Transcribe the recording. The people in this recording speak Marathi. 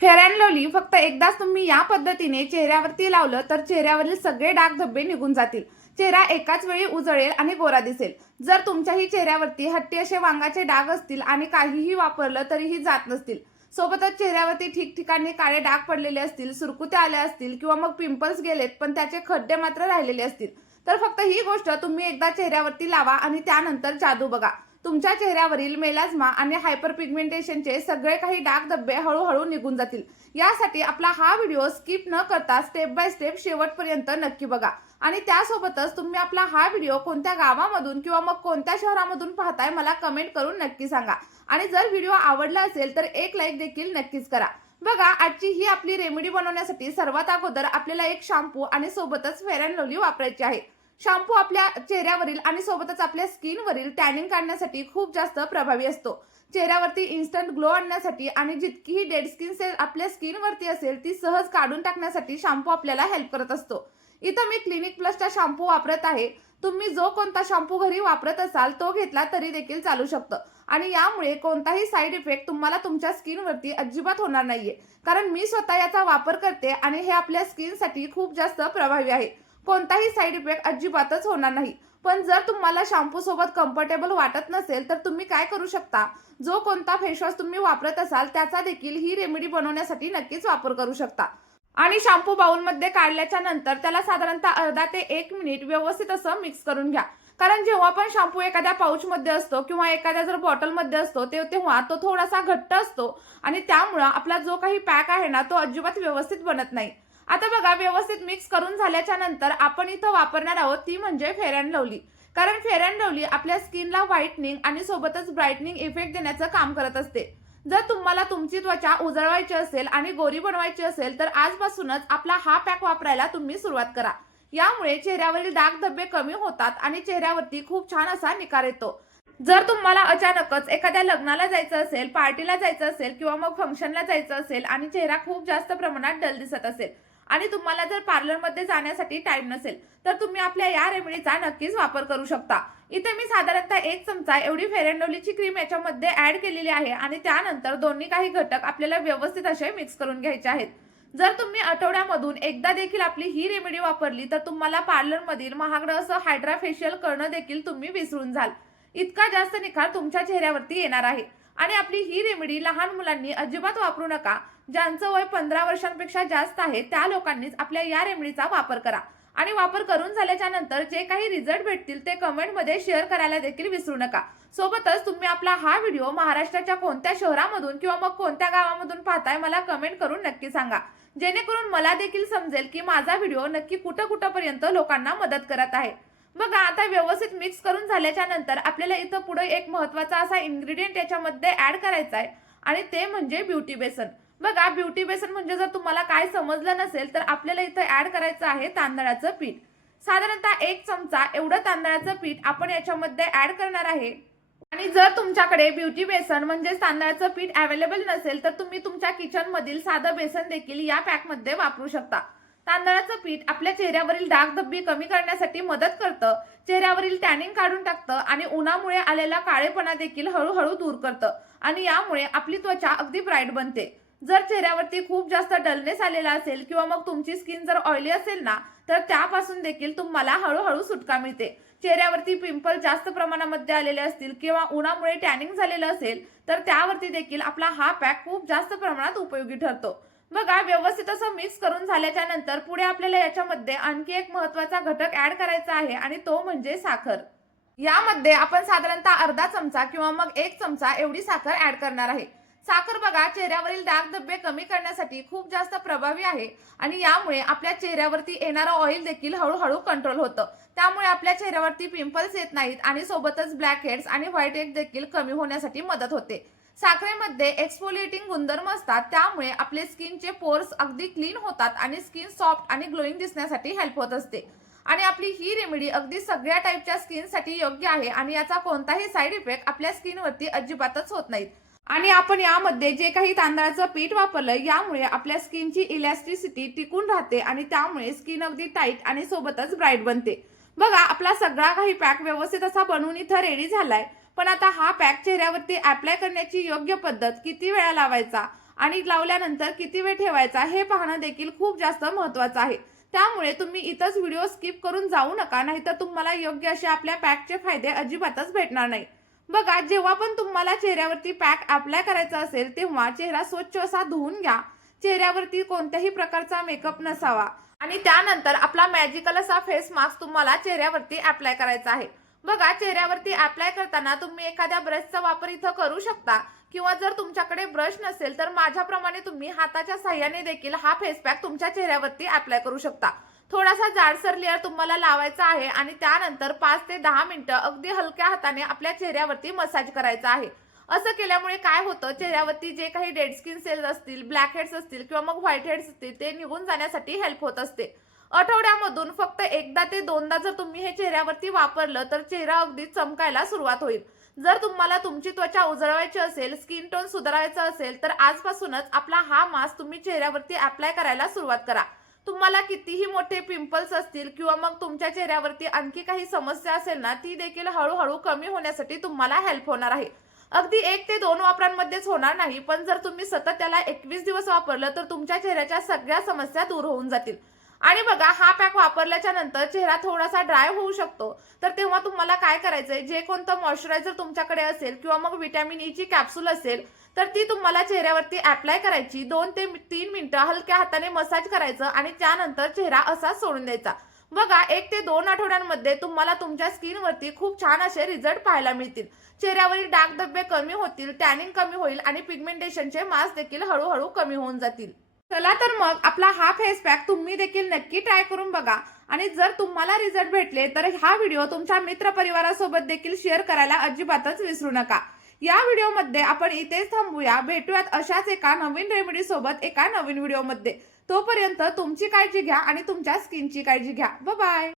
फेअर अँड लवली फक्त एकदाच तुम्ही या पद्धतीने चेहऱ्यावरती लावलं तर चेहऱ्यावरील सगळे डाग धब्बे निघून जातील. चेहरा एकाच वेळी उजळेल आणि गोरा दिसेल. जर तुमच्याही चेहऱ्यावरती हट्टी असे वांगाचे डाग असतील आणि काहीही वापरलं तरीही जात नसतील, सोबतच चेहऱ्यावरती ठिकठिकाणी काळे डाग पडलेले असतील, सुरकुत्या आल्या असतील किंवा मग पिंपल्स गेलेत पण त्याचे खड्डे मात्र राहिलेले असतील, तर फक्त ही गोष्ट तुम्ही एकदा चेहऱ्यावरती लावा आणि त्यानंतर जादू बघा. तुमच्या चेहऱ्यावरील मेलाझ्मा आणि हायपर पिगमेंटेशनचे सगळे काही डाग धब्बे हळूहळू निघून जातील. यासाठी आपला हा व्हिडिओ स्किप न करता स्टेप बाय स्टेप शेवटपर्यंत नक्की बघा. आणि त्यासोबतच तुम्ही आपला हा व्हिडिओ कोणत्या गावामधून किंवा मग कोणत्या शहरामधून पाहताय मला कमेंट करून नक्की सांगा. आणि जर व्हिडिओ आवडला असेल तर एक लाईक देखील नक्कीच करा. बघा, आजची ही आपली रेमेडी बनवण्यासाठी सर्वात अगोदर आपल्याला एक शॅम्पू आणि सोबतच फेअर अँड लवली वापरायची आहे. शॅम्पू आपल्या चेहऱ्यावरील आणि सोबतच आपल्या स्किनवरील टॅनिंग काढण्यासाठी खूप जास्त प्रभावी असतो. चेहऱ्यावरती इन्स्टंट ग्लो आणण्यासाठी आणि जितकीही डेड स्किन सेल आपल्या स्किनवरती असेल ती सहज काढून टाकण्यासाठी शॅम्पू आपल्याला हेल्प करत असतो. इथं मी क्लिनिक प्लसचा शॅम्पू वापरत आहे. तुम्ही जो कोणता शॅम्पू घरी वापरत असाल तो घेतला तरी देखील चालू शकतं. आणि यामुळे कोणताही साईड इफेक्ट तुम्हाला तुमच्या स्किनवरती अजिबात होणार नाहीये, कारण मी स्वतः याचा वापर करते आणि हे आपल्या स्किनसाठी खूप जास्त प्रभावी आहे. कोणताही साईड इफेक्ट अजिबातच होणार नाही. पण जर तुम्हाला शॅम्पू सोबत कम्फर्टेबल वाटत नसेल तर तुम्ही काय करू शकता, जो कोणता फेसवॉश तुम्ही वापरत असाल त्याचा देखील ही रेमेडी बनवण्यासाठी नक्कीच वापर करू शकता. आणि शॅम्पू बाउलमध्ये काढल्याच्या नंतर त्याला साधारणतः अर्धा ते 1 मिनिट व्यवस्थित असं मिक्स करून घ्या. कारण जेव्हा पण शॅम्पू एखाद्या पाऊचमध्ये असतो किंवा एखाद्या जर बॉटलमध्ये असतो तेव्हा तो थोडासा घट्ट असतो आणि त्यामुळे आपला जो काही पॅक आहे ना तो अजिबात व्यवस्थित बनत नाही. आता बघा, व्यवस्थित मिक्स करून झाल्याच्या नंतर आपण इथं वापरणार आहोत ती म्हणजे फेअर अँड लवली. कारण फेअर अँड लवली आपल्या स्किनला व्हाईटनिंग आणि सोबतच ब्राईटनिंग इफेक्ट देण्याचं काम करत असते. जर तुम्हाला तुमची त्वचा उजळवायची असेल आणि गोरी बनवायची असेल तर आजपासूनच आपला हा पॅक वापरायला तुम्ही सुरुवात करा. यामुळे चेहऱ्यावरील डाग धब्बे कमी होतात आणि चेहऱ्यावरती खूप छान असा निखार येतो. जर तुम्हाला अचानकच एखाद्या लग्नाला जायचं असेल, पार्टीला जायचं असेल किंवा मग फंक्शनला जायचं असेल आणि चेहरा खूप जास्त प्रमाणात डल दिसत असेल आणि तुम्हाला जर पार्लरमध्ये जाण्यासाठी टाइम नसेल तर तुम्ही आपल्या या रेमेडीचा नक्कीच वापर करू शकता. इथे मी साधारणतः 1 चमचा एवढी फेअर अँड लवलीची क्रीम याच्यामध्ये ऍड केलेली आहे आणि त्यानंतर दोन्ही काही घटक आपल्याला व्यवस्थित असे मिक्स करून घ्यायचे आहेत. जर तुम्ही आठवड्यामधून एकदा देखील आपली ही रेमेडी वापरली तर तुम्हाला पार्लरमधील महागडं असं हायड्रा फेशियल करणं देखील तुम्ही विसरून जाल. इतका जास्त निखार तुमच्या चेहऱ्यावरती येणार आहे. आणि आपली ही रेमेडी लहान मुलांनी अजिबात वापरू नका. ज्यांचं वय 15 वर्षांपेक्षा जास्त आहे त्या लोकांनीच आपल्या या रेमेडीचा वापर करा. आणि वापर करून झाल्याच्या नंतर जे काही रिझल्ट भेटतील ते कमेंटमध्ये शेअर करायला देखील विसरू नका. सोबतच तुम्ही आपला हा व्हिडिओ महाराष्ट्राच्या कोणत्या शहरामधून किंवा मग कोणत्या गावामधून पाहताय मला कमेंट करून नक्की सांगा, जेणेकरून मला देखील समजेल की माझा व्हिडिओ नक्की कुठपर्यंत लोकांना मदत करत आहे. बघा, आता व्यवस्थित मिक्स करून झाल्याच्या नंतर आपल्याला इथं पुढे एक महत्त्वाचा असा इन्ग्रेडियंट याच्यामध्ये ऍड करायचा आहे आणि ते म्हणजे ब्युटी बेसन. बघा, ब्युटी बेसन म्हणजे जर तुम्हाला काय समजलं नसेल तर आपल्याला इथं ऍड करायचं आहे तांदळाचं पीठ. साधारणतः 1 चमचा एवढं तांदळाचं पीठ आपण याच्यामध्ये ऍड करणार आहे. आणि जर तुमच्याकडे ब्युटी बेसन म्हणजे तांदळाचं पीठ अवेलेबल नसेल तर तुम्ही तुमच्या किचन मधील साधं बेसन देखील या पॅक मध्ये वापरू शकता. तांदळाचं पीठ आपल्या चेहऱ्यावरील डाग धब्बे कमी करण्यासाठी मदत करतं, चेहऱ्यावरील टॅनिंग काढून टाकतं आणि उन्हामुळे आलेला काळेपणा देखील हळूहळू दूर करतं आणि यामुळे आपली त्वचा अगदी ब्राईट बनते. जर चेहऱ्यावरती खूप जास्त डलनेस आलेला असेल किंवा मग तुमची स्किन जर ऑइली असेल ना तर त्यापासून देखील तुम्हाला हळूहळू सुटका मिळते. चेहऱ्यावरती पिंपल जास्त प्रमाणामध्ये आलेले असतील किंवा उन्हामुळे टॅनिंग झालेलं असेल तर त्यावरती देखील आपला हा पॅक खूप जास्त प्रमाणात उपयोगी ठरतो. बघा, व्यवस्थित असं मिक्स करून झाल्याच्या नंतर पुढे आपल्याला याच्यामध्ये आणखी एक महत्त्वाचा घटक ऍड करायचा आहे आणि तो म्हणजे साखर. यामध्ये आपण साधारणतः अर्धा चमचा किंवा मग 1 चमचा एवढी साखर ऍड करणार आहे. साखर बघा, चेहऱ्यावरील डाग धब्बे कमी करण्यासाठी खूप जास्त प्रभावी आहे आणि यामुळे आपल्या चेहऱ्यावरती येणारं ऑइल देखील हळूहळू कंट्रोल होतं. त्यामुळे आपल्या चेहऱ्यावरती पिंपल्स येत नाहीत आणि सोबतच ब्लॅक हेड्स आणि व्हाईट हेड देखील कमी होण्यासाठी मदत होते. साखरेमध्ये एक्सफोलिएटिंग गुणधर्म असतात, त्यामुळे आपले स्किनचे पोर्स अगदी क्लीन होतात आणि स्किन सॉफ्ट आणि ग्लोईंग दिसण्यासाठी हेल्प होत असते. आणि आपली ही रेमेडी अगदी सगळ्या टाईपच्या स्किनसाठी योग्य आहे आणि याचा कोणताही साईड इफेक्ट आपल्या स्किनवरती अजिबातच होत नाहीत. आणि आपण यामध्ये जे काही तांदळाचं पीठ वापरलं यामुळे आपल्या स्किनची इलॅस्टिसिटी टिकून राहते आणि त्यामुळे स्किन अगदी टाईट आणि सोबतच ब्राईट बनते. बघा, आपला सगळा काही पॅक व्यवस्थित असा बनवून इथं रेडी झालाय. पण आता हा पॅक चेहऱ्यावरती अप्लाय करण्याची योग्य पद्धत, किती वेळा लावायचा आणि लावल्यानंतर किती वेळ ठेवायचा हे पाहणं देखील खूप जास्त महत्त्वाचं आहे. त्यामुळे तुम्ही इथंच व्हिडिओ स्किप करून जाऊ नका, नाहीतर तुम्हाला योग्य असे आपल्या पॅकचे फायदे अजिबातच भेटणार नाही. बघा, जेव्हा पण तुम्हाला चेहऱ्यावरती पॅक अप्लाय करायचा असेल तेव्हा चेहरा स्वच्छ असा धुवून घ्या. चेहऱ्यावरती कोणत्याही प्रकारचा मेकअप नसावा आणि त्यानंतर आपला मॅजिकल असा फेस मास्क तुम्हाला चेहऱ्यावरती अप्लाय करायचा आहे. बघा, चेहऱ्यावरती अप्लाय करताना तुम्ही एखाद्या ब्रशचा वापर इथं करू शकता किंवा जर तुमच्याकडे ब्रश नसेल तर माझ्याप्रमाणे तुम्ही हाताच्या साह्याने देखील हा फेस पॅक तुमच्या चेहऱ्यावरती अप्लाय करू शकता. थोडासा जाडसर लेअर तुम्हाला लावायचा आहे आणि त्यानंतर 5 ते 10 मिनिटं अगदी हलक्या हाताने आपल्या चेहऱ्यावरती मसाज करायचा आहे. असं केल्यामुळे काय होतं, चेहऱ्यावरती जे काही डेड स्किन सेल्स असतील, ब्लॅक हेड्स असतील किंवा मग व्हाईट हेड्स असतील ते निघून जाण्यासाठी हेल्प होत असते. आठवड्यामधून फक्त एकदा ते दोनदा जर तुम्ही हे चेहऱ्यावरती वापरलं तर चेहरा अगदी चमकायला सुरुवात होईल. जर तुम्हाला तुमची त्वचा उजळवायची असेल, स्किन टोन सुधारायचा असेल तर आजपासूनच आपला हा मास्क तुम्ही चेहऱ्यावरती अप्लाय करायला सुरुवात करा. तुम्हाला कितीही मोठे पिंपल्स असतील किंवा मग तुमच्या चेहऱ्यावरती आणखी काही समस्या असेल ना, ती देखील हळूहळू कमी होण्यासाठी तुम्हाला हेल्प होणार आहे. अगदी 1 ते 2 वापरांमध्येच होणार नाही, पण जर तुम्ही सतत त्याला 21 दिवस वापरलं तर तुमच्या चेहऱ्याच्या सगळ्या समस्या दूर होऊन जातील. आणि बघा, हा पॅक वापरल्याच्या नंतर चेहरा थोडासा ड्राय होऊ शकतो, तर तेव्हा तुम्हाला काय करायचंय, जे कोणतं मॉइश्चरायझर तुमच्याकडे असेल किंवा मग व्हिटॅमिन ई ची कॅप्सूल असेल तर ती तुम्हाला चेहऱ्यावरती अप्लाय करायची. 2 ते 3 मिनिटं हलक्या हाताने मसाज करायचं आणि त्यानंतर चेहरा असाच सोडून द्यायचा. बघा, 1 ते 2 आठवड्यांमध्ये तुम्हाला तुमच्या स्किनवरती खूप छान असे रिझल्ट पाहायला मिळतील. चेहऱ्यावरील डाग धब्बे कमी होतील, टॅनिंग कमी होईल आणि पिगमेंटेशनचे मास देखील हळूहळू कमी होऊन जातील. चला तर मग आपला हा फेस पॅक तुम्ही देखील नक्की ट्राय करून बघा आणि जर तुम्हाला रिझल्ट भेटले तर हा व्हिडिओ तुमच्या मित्रपरिवारासोबत देखील शेअर करायला अजिबातच विसरू नका. या व्हिडिओमध्ये आपण इथेच थांबूया. भेटूयात अशाच एका नवीन रेमेडी सोबत एका नवीन व्हिडिओमध्ये. तोपर्यंत तुमची काळजी घ्या आणि तुमच्या स्किनची काळजी घ्या. Bye bye.